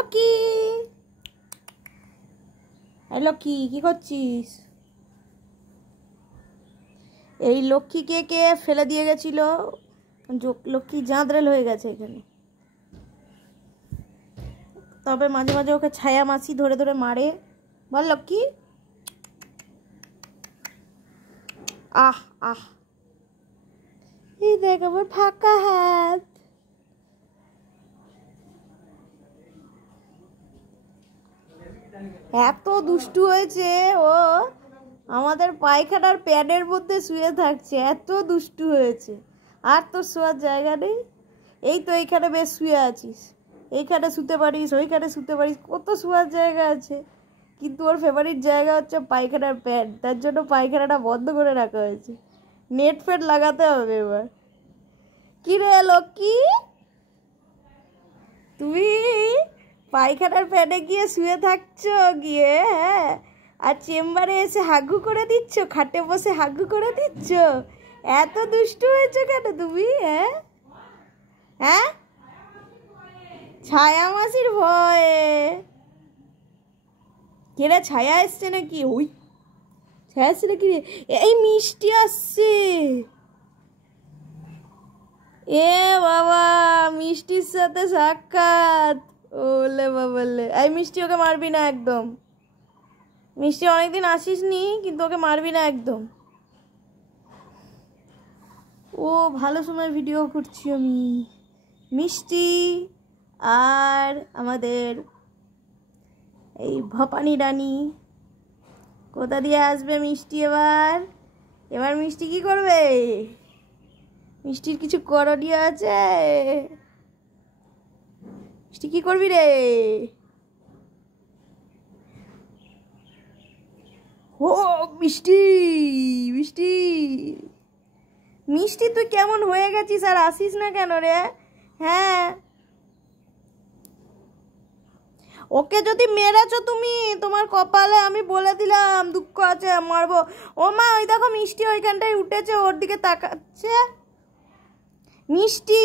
লক্ষ্মী লক্ষ্মী কি করছিস? এই লক্ষ্মীকে কে ফেলে দিয়ে গেছিল? লক্ষ্মী জাঁদরেল হয়ে গেছে এখানে। তবে মাঝে মাঝে ওকে ছায়া মাছি ধরে ধরে মারে। বল লক্ষ্মী। আহ আহ, এই দেখ আমার ফাঁকা হাত। এত দুষ্টু হয়েছে ও, আমাদের পায়খানার প্যাডের মধ্যে শুয়ে থাকছে, এত দুষ্টু হয়েছে। আর তোর শোয়ার জায়গা নেই? এই তো এইখানে বেশ শুয়ে আছিস, এইখানে শুতে পারিস, ওইখানে শুতে পারিস, কত শোয়ার জায়গা আছে। কিন্তু ওর ফেভারিট জায়গা হচ্ছে পায়খানার প্যাড, তার জন্য পায়খানাটা বন্ধ করে রাখা হয়েছে। নেট ফেট লাগাতে হবে এবার। কি রে লক্ষ্মী, তুমি পায়খানার প্যাডে গিয়ে শুয়ে থাকছো গিয়ে, হ্যাঁ, আর চেম্বারে এসে হাগু করে দিচ্ছ, খাটে বসে হাগু করে দিচ্ছ। এত দুষ্টু হয়েছে কেন তুমি? হ্যাঁ হ্যাঁ, ছায়া মাসির ভয়ে। কেরা ছায়া এসছে নাকি? ওই ছায়া এসছে নাকি রে? এই মিষ্টি আসছে। এ বাবা, মিষ্টির সাথে সাক্ষাৎ। ওলে বাবালে, এই মিষ্টি ওকে মারবি না একদম। মিষ্টি অনেকদিন আসিস নি, কিন্তু ওকে মারবি না একদম। ও ভালো সময় ভিডিও করছি আমি। মিষ্টি আর আমাদের এই ভপানি রানী কোথা দিয়ে আসবে মিষ্টি এবার? এবার মিষ্টি কি করবে? মিষ্টির কিছু করণীয় আছে? মিষ্টি কি করবি রে? ও মিষ্টি, মিষ্টি, মিষ্টি তুই কেমন হয়ে গেছিস? আর আসিস না কেন রে? হ্যাঁ, ওকে যদি মেরেছো তুমি, তোমার কপালে আমি বলে দিলাম দুঃখ আছে, মারবো। ও মা, ওই দেখো মিষ্টি ওইখানটায় উঠেছে, ওর দিকে তাকাচ্ছে। মিষ্টি